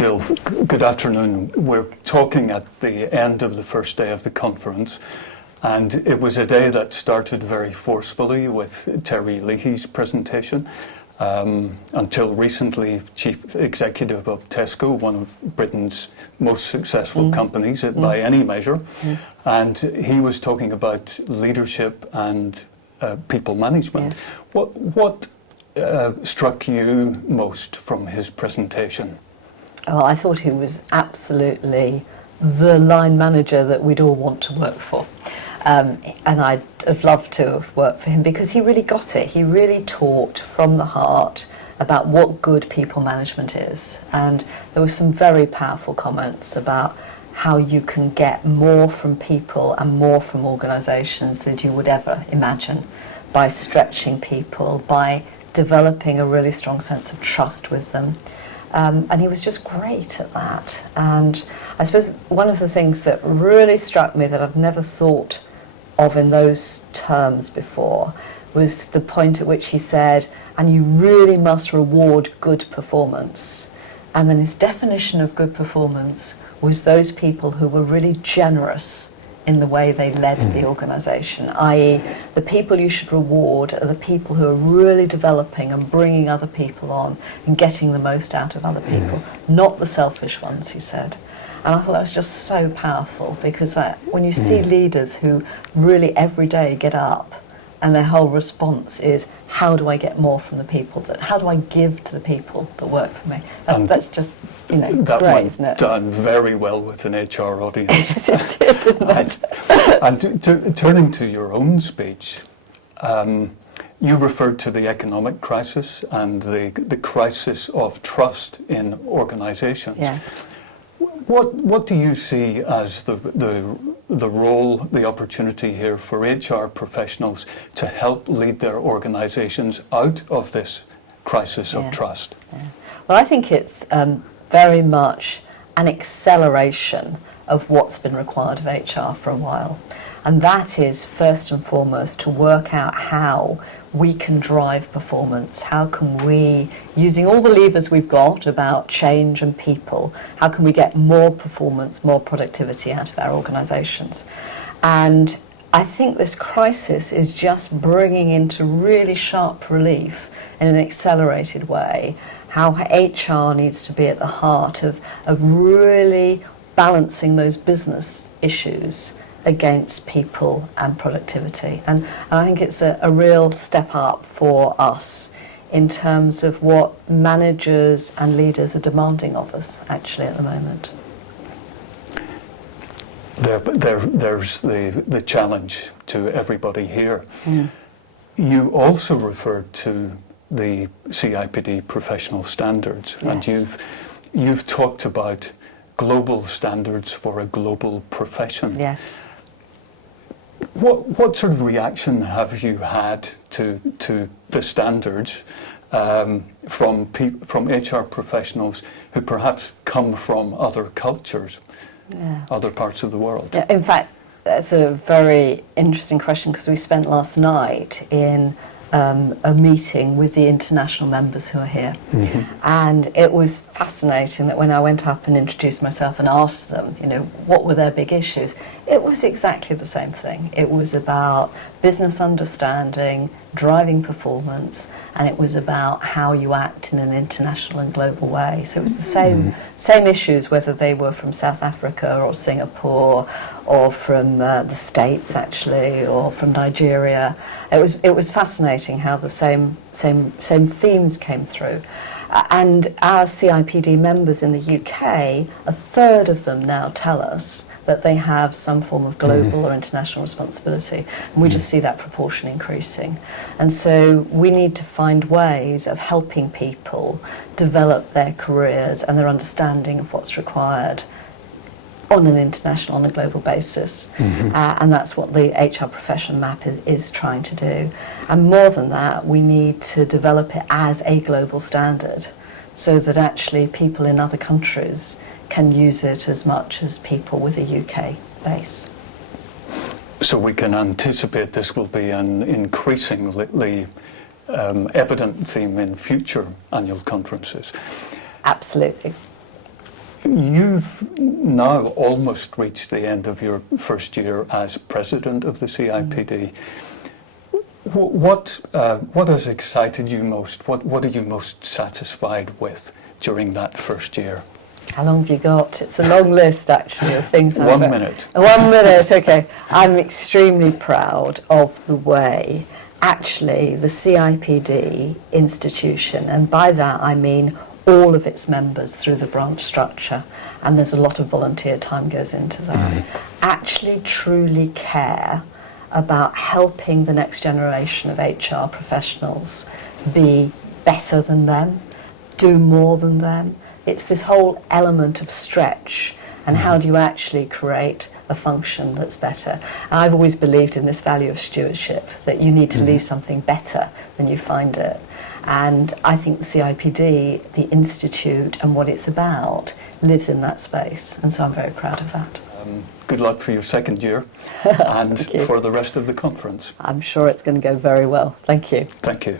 Gill, good afternoon. We're talking at the end of the first day of the conference, and it was a day that started very forcefully with Terry Leahy's presentation. Until recently, Chief Executive of Tesco, one of Britain's most successful companies by any measure, and he was talking about leadership and people management. Yes. What struck you most from his presentation? Well, I thought he was absolutely the line manager that we'd all want to work for. And I'd have loved to have worked for him because he really got it. He really talked from the heart about what good people management is. And there were some very powerful comments about how you can get more from people and more from organisations than you would ever imagine by stretching people, by developing a really strong sense of trust with them. And he was just great at that. And I suppose one of the things that really struck me that I've never thought of in those terms before was the point at which he said, and you really must reward good performance. And then his definition of good performance was those people who were really generous in the way they led the organisation, i.e. the people you should reward are the people who are really developing and bringing other people on and getting the most out of other people, not the selfish ones, he said. And I thought that was just so powerful because that when you see leaders who really every day get up and their whole response is, how do I get more from the people, how do I give to the people that work for me? That's just, that great, isn't it? Done very well with an HR audience. Yes, it did, didn't it? And turning to your own speech, you referred to the economic crisis and the crisis of trust in organisations. Yes. What do you see as the role, the opportunity here for HR professionals to help lead their organisations out of this crisis of trust? Yeah. Well, I think it's very much an acceleration of what's been required of HR for a while. And that is first and foremost to work out how we can drive performance. How can we, using all the levers we've got about change and people, how can we get more performance, more productivity out of our organisations? And I think this crisis is just bringing into really sharp relief in an accelerated way how HR needs to be at the heart of really balancing those business issues against people and productivity. And I think it's a real step up for us in terms of what managers and leaders are demanding of us actually at the moment. There's the challenge to everybody here. You also referred to the CIPD professional standards, Yes. and you've talked about global standards for a global profession. Yes. What sort of reaction have you had to the standards from HR professionals who perhaps come from other cultures, other parts of the world? Yeah, in fact, that's a very interesting question because we spent last night in a meeting with the international members who are here. And it was fascinating that when I went up and introduced myself and asked them, what were their big issues, it was exactly the same thing. It was about business understanding, driving performance, and it was about how you act in an international and global way. So it was the same issues, whether they were from South Africa or Singapore or from the States actually, or from Nigeria. It was fascinating how the same themes came through. And our CIPD members in the UK, a third of them now tell us that they have some form of global or international responsibility. And we just see that proportion increasing. And so we need to find ways of helping people develop their careers and their understanding of what's required on an international, on a global basis. And that's what the HR profession map is trying to do. And more than that, we need to develop it as a global standard so that actually people in other countries can use it as much as people with a UK base. So we can anticipate this will be an increasingly evident theme in future annual conferences. Absolutely. You've now almost reached the end of your first year as president of the CIPD. What has excited you most? What are you most satisfied with during that first year? How long have you got? It's a long list, actually, of things. 1 minute. 1 minute, okay. I'm extremely proud of the way, actually, the CIPD institution, and by that I mean all of its members through the branch structure, and there's a lot of volunteer time goes into that, actually truly care about helping the next generation of HR professionals be better than them, do more than them. It's this whole element of stretch and how do you actually create a function that's better. And I've always believed in this value of stewardship, that you need to leave something better than you find it. And I think the CIPD, the institute and what it's about, lives in that space. And so I'm very proud of that. Good luck for your second year and for the rest of the conference. I'm sure it's going to go very well. Thank you. Thank you.